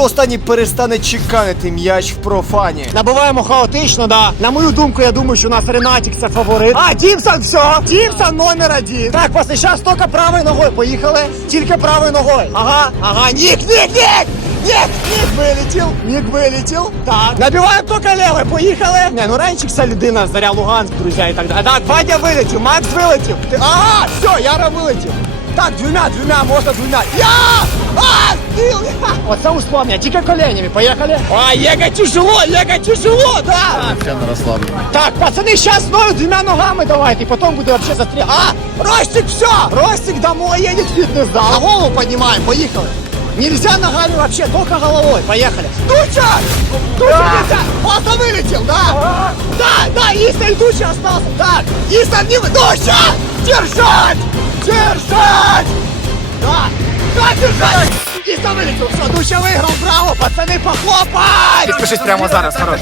хто останній перестане чеканити м'яч в профані. Набиваємо хаотично, да. На мою думку, я думаю, що у нас Ренатік це фаворит. А, Дімсон, все. Дімсон номер один. Так, після зараз тільки правою ногою. Поїхали. Тільки правою ногою. Ага, ага, нік, нік, нік! Нік, нік вилетів, нік вилетів. Так, набиваємо тільки левою, поїхали. Не, ну Ренчик це людина, Заря Луганськ, друзі, і так далі. Так, Вадя вилетів, Макс вилетів. Ти- Ага, все, Яра вилетів. Так, двумя, двумя, можна двумя. Я! А, стил! Оце условно, тільки коленями, поїхали. А, Лего тяжело, Лего тяжело, да. Все на розслаблення. Так, пацаны, сейчас ною двумя ногами давайте, и потом буду вообще застрел. А, Ростик, все! Ростик домой едет в фитнес-зал. А голову поднимаем, поехали. Нельзя ногами вообще, только головой. Поехали. Туча! Туча нельзя! Просто вылетел, да? Да, да, Истон Туча остался. Так, Истон не... Туча! Держать! Держать! Да, да, держать! Истон вылетел, все, Туча выиграл, браво, пацаны, похлопать! Підпишись прямо зараз, хорош.